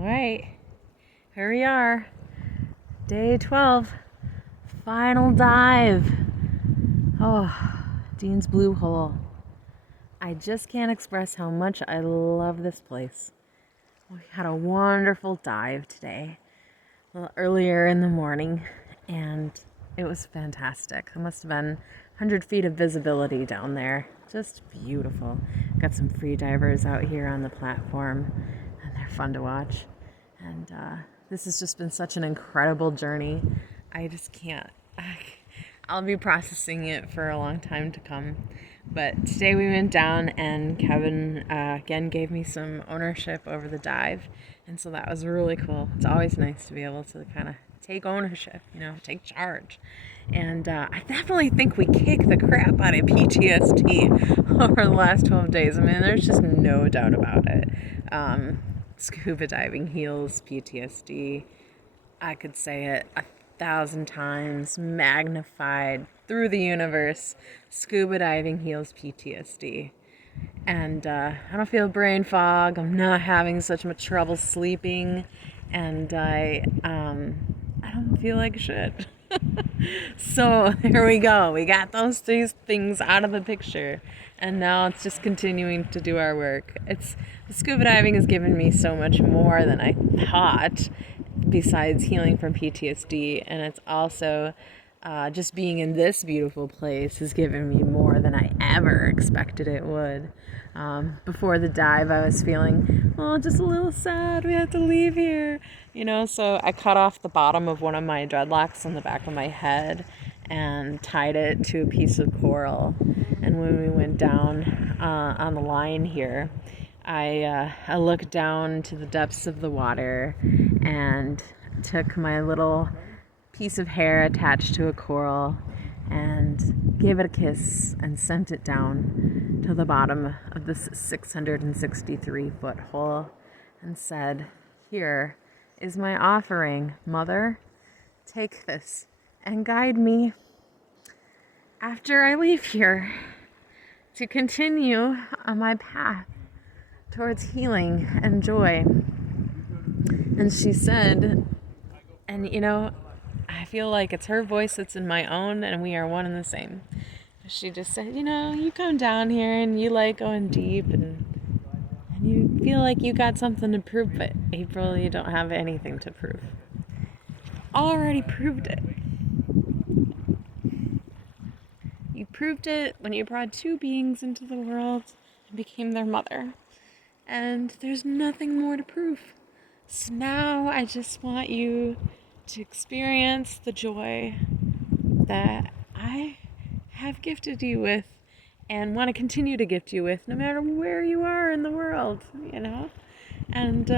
right, here we are, day 12, final dive. Oh, Dean's Blue Hole. I just can't express how much I love this place. We had a wonderful dive today, a little earlier in the morning, and it was fantastic. It must have been 100 feet of visibility down there. Just beautiful. Got some free divers out here on the platform, and they're fun to watch. And this has just been such an incredible journey. I just can't. I'll be processing it for a long time to come. But today we went down, and Kevin again gave me some ownership over the dive. And so that was really cool. It's always nice to be able to kind of take ownership, take charge. And I definitely think we kicked the crap out of PTSD over the last 12 days. I mean, there's just no doubt about it. Scuba diving heals PTSD. I could say it 1,000 times, magnified through the universe. Scuba diving heals PTSD. And I don't feel brain fog. I'm not having such much trouble sleeping. And I don't feel like shit. So here we go. We got those three things out of the picture, and now it's just continuing to do our work. The scuba diving has given me so much more than I thought, besides healing from PTSD, and it's also just being in this beautiful place has given me more than I ever expected it would. Before the dive, I was feeling, just a little sad. We have to leave here, so I cut off the bottom of one of my dreadlocks on the back of my head and tied it to a piece of coral. And when we went down on the line here, I looked down to the depths of the water and took my little piece of hair attached to a coral and gave it a kiss and sent it down to the bottom of this 663-foot hole and said, "Here is my offering, Mother. Take this and guide me after I leave here to continue on my path towards healing and joy." And she said, and I feel like it's her voice that's in my own, and we are one and the same. She just said, you come down here and you like going deep and you feel like you got something to prove, but April, you don't have anything to prove. Already proved it. You proved it when you brought two beings into the world and became their mother. And there's nothing more to prove. So now I just want you to experience the joy that I have gifted you with and want to continue to gift you with, no matter where you are in the world, And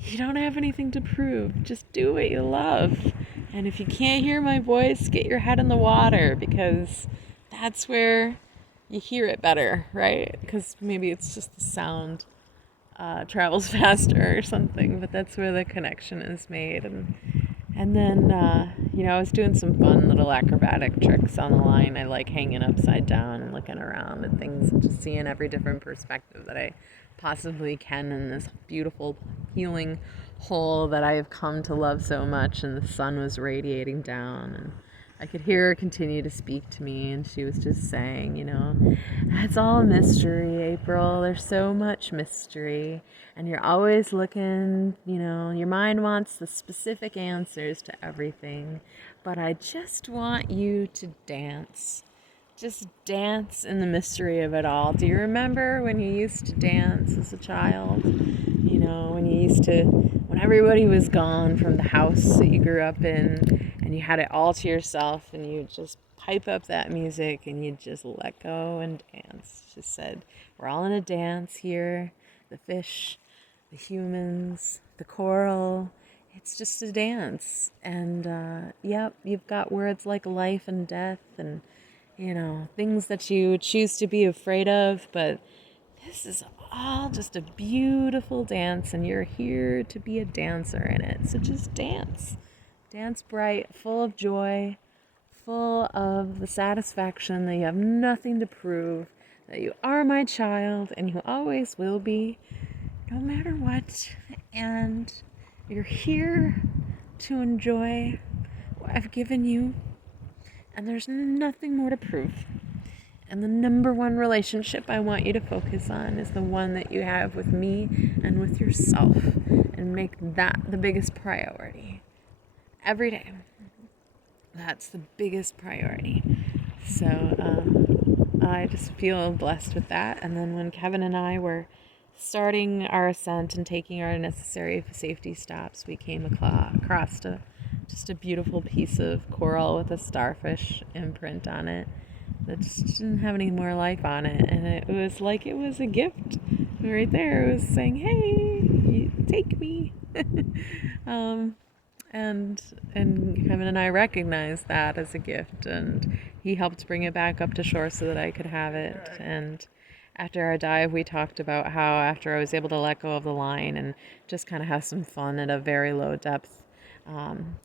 you don't have anything to prove. Just do what you love. And if you can't hear my voice, get your head in the water, because that's where you hear it better, right? Because maybe it's just the sound travels faster or something, but that's where the connection is made. And then, I was doing some fun little acrobatic tricks on the line. I like hanging upside down and looking around at things and just seeing every different perspective that I possibly can in this beautiful healing hole that I have come to love so much. And the sun was radiating down, and I could hear her continue to speak to me, and she was just saying, it's all a mystery, April. There's so much mystery, and you're always looking, your mind wants the specific answers to everything, but I just want you to dance. Just dance in the mystery of it all. Do you remember when you used to dance as a child? When everybody was gone from the house that you grew up in, and you had it all to yourself, and you just pipe up that music and you just let go and dance. She said, we're all in a dance here. The fish, the humans, the coral. It's just a dance. And you've got words like life and death and things that you choose to be afraid of, but this is all just a beautiful dance, and you're here to be a dancer in it. So just dance. Dance bright, full of joy, full of the satisfaction that you have nothing to prove, that you are my child, and you always will be, no matter what, and you're here to enjoy what I've given you, and there's nothing more to prove. And the number one relationship I want you to focus on is the one that you have with me and with yourself, and make that the biggest priority every day. That's the biggest priority. So I just feel blessed with that. And then when Kevin and I were starting our ascent and taking our necessary safety stops, we came across just a beautiful piece of coral with a starfish imprint on it that just didn't have any more life on it. And it was like it was a gift right there. It was saying, hey, take me. And Kevin and I recognized that as a gift, and he helped bring it back up to shore so that I could have it. And after our dive, we talked about how after I was able to let go of the line and just kind of have some fun at a very low depth,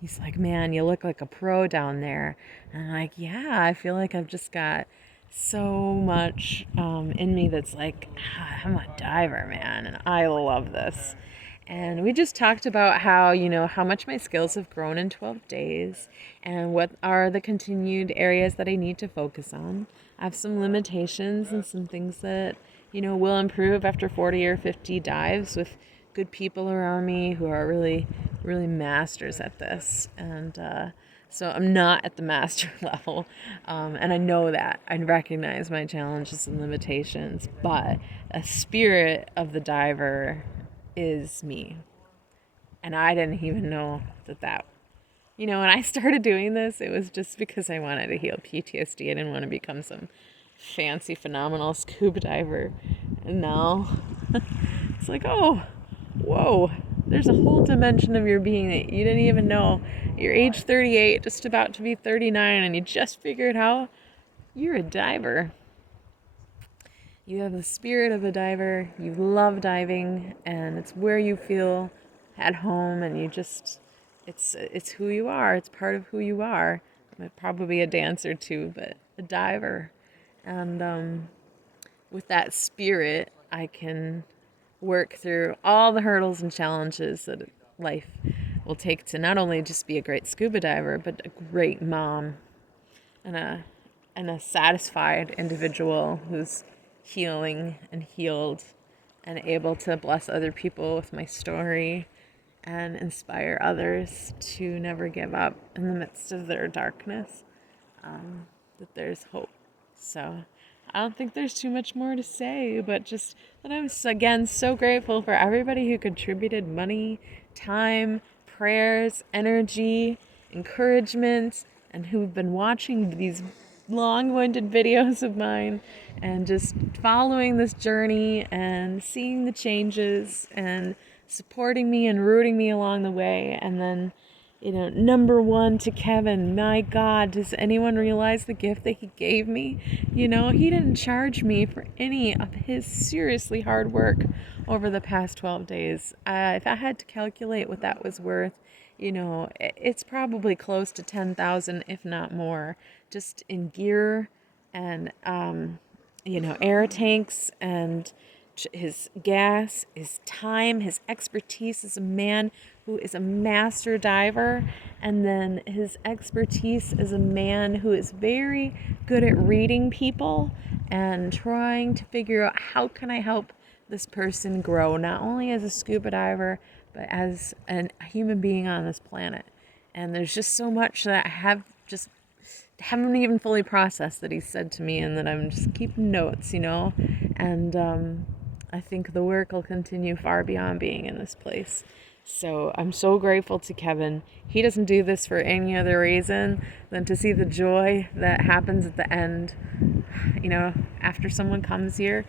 he's like, man, you look like a pro down there. And I'm like, yeah, I feel like I've just got so much in me that's like, I'm a diver, man, and I love this. And we just talked about how, how much my skills have grown in 12 days and what are the continued areas that I need to focus on. I have some limitations and some things that, will improve after 40 or 50 dives with good people around me who are really, really masters at this. And so I'm not at the master level. And I know that. I recognize my challenges and limitations, but a spirit of the diver is me. And I didn't even know that, when I started doing this, it was just because I wanted to heal PTSD. I didn't want to become some fancy, phenomenal scuba diver. And now it's like, oh, whoa, there's a whole dimension of your being that you didn't even know. You're age 38, just about to be 39, and you just figured out you're a diver. You have the spirit of a diver, you love diving, and it's where you feel at home, and it's who you are. It's part of who you are. Probably a dancer too, but a diver. And with that spirit, I can work through all the hurdles and challenges that life will take to not only just be a great scuba diver, but a great mom and a satisfied individual who's healing and healed and able to bless other people with my story and inspire others to never give up in the midst of their darkness, that there's hope. So I don't think there's too much more to say, but just that I'm, again, so grateful for everybody who contributed money, time, prayers, energy, encouragement, and who've been watching these long-winded videos of mine and just following this journey and seeing the changes and supporting me and rooting me along the way. And then, number one to Kevin, my God, does anyone realize the gift that he gave me? He didn't charge me for any of his seriously hard work over the past 12 days. If I had to calculate what that was worth, it's probably close to 10,000, if not more, just in gear and, air tanks and his gas, his time, his expertise as a man who is a master diver, and then his expertise as a man who is very good at reading people and trying to figure out how can I help this person grow, not only as a scuba diver, but as a human being on this planet. And there's just so much that I haven't even fully processed that he said to me, and that I'm just keeping notes, and I think the work will continue far beyond being in this place. So I'm so grateful to Kevin. He doesn't do this for any other reason than to see the joy that happens at the end, after someone comes here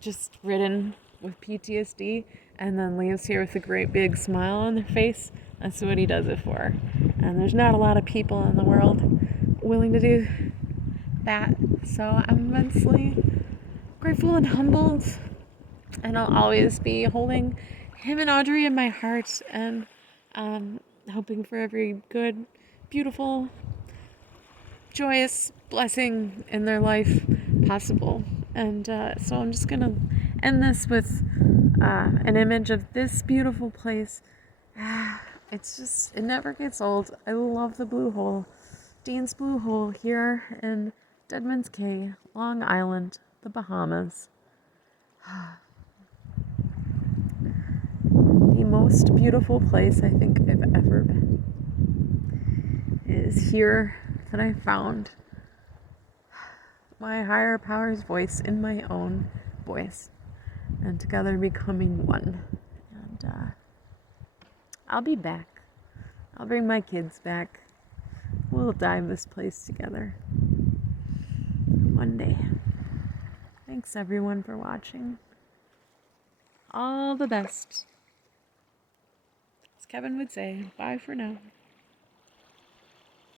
just ridden with PTSD and then leaves here with a great big smile on their face. That's what he does it for. And there's not a lot of people in the world willing to do that. So I'm immensely grateful and humbled, and I'll always be holding him and Audrey in my heart, and hoping for every good, beautiful, joyous blessing in their life possible. And so I'm just gonna end this with an image of this beautiful place. It never gets old. I love the Blue Hole. Dean's Blue Hole here in Deadman's Cay, Long Island, the Bahamas. The most beautiful place I think I've ever been is here that I found my higher power's voice in my own voice, and together becoming one. And I'll be back. I'll bring my kids back. We'll dive this place together one day. Thanks everyone for watching. All the best. As Kevin would say, bye for now.